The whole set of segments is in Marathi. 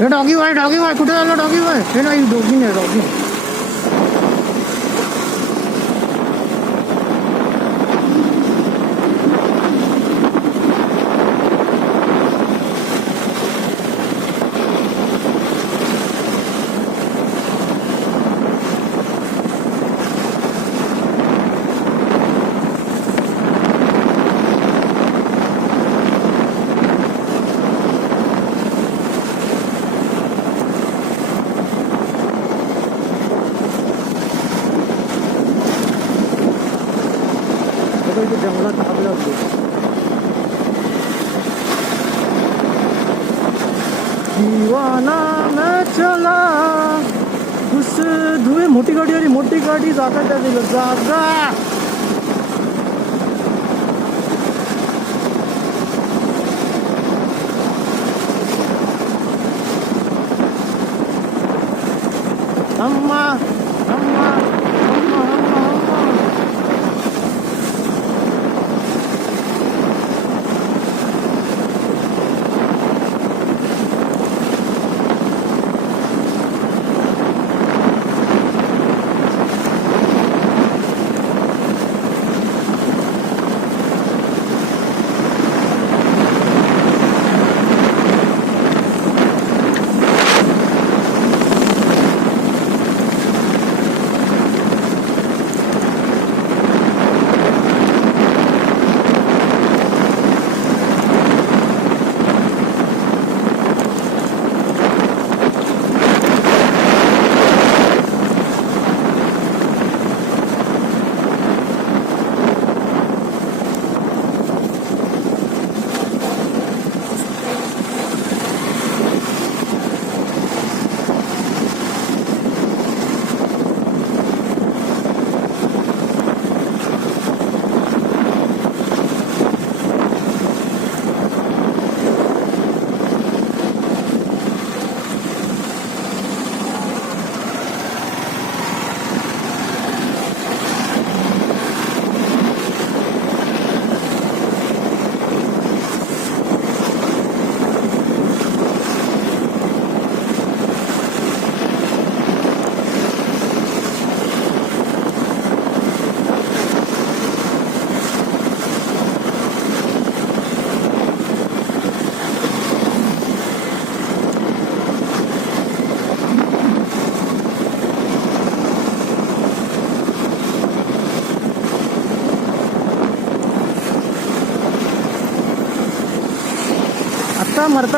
हे डॉगी बाय कुठे झालं डॉगी बाय? हे नाही डॉगी नाही डॉगी. जंगलात आग लागली. दीवाना मैं चला उस धुवे. मोठी गाडी आली मोठी गाडी. जागा त्या दिलं जागा. अम्मा अम्मा अम्मा अम्मा अम्मा.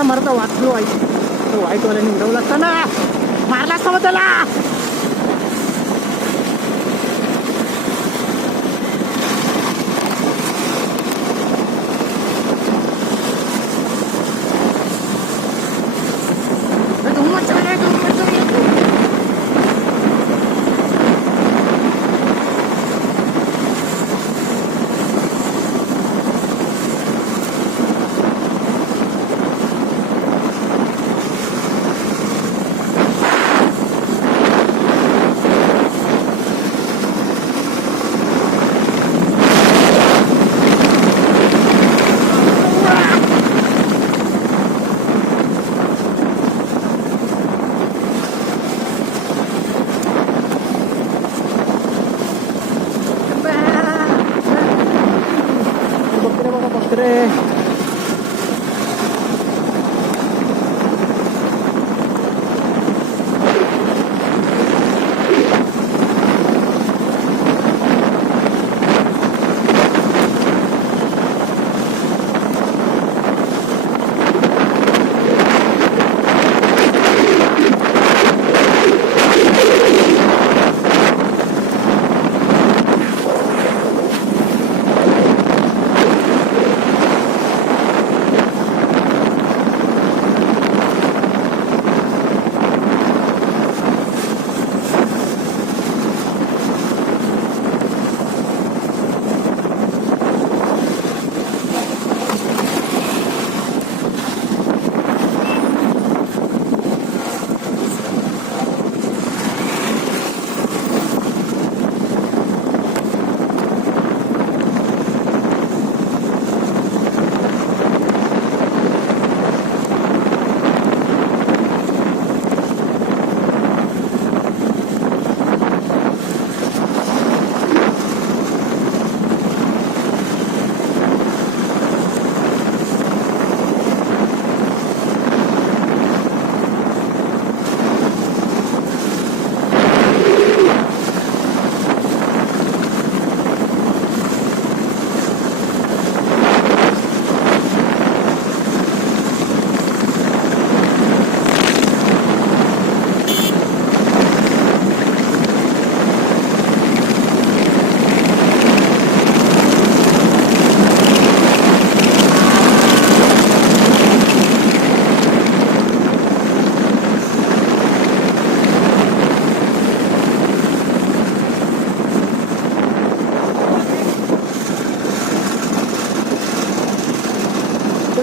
मरता वाचलो. वाईटवाल्याने उडवला असता ना. मारला असता मग त्याला.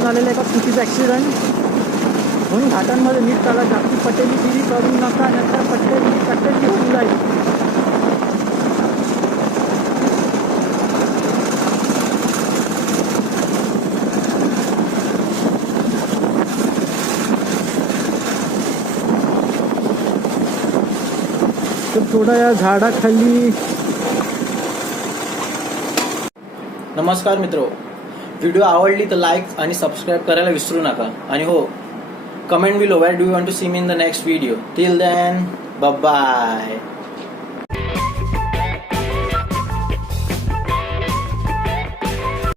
झालेला एका चुकीचा ॲक्सिडेंट. म्हणून घाटांमध्ये नीट चाला, जास्ती पटेलीगिरी करू नका, नंतर पट्टेली होऊन जाईल. तर थोडा या झाडाखाली. नमस्कार मित्रो, व्हिडिओ आवडली तर लाईक आणि सबस्क्राईब करायला विसरू नका. आणि हो, comment below where do you want to see me in the next video. Till then, bye bye.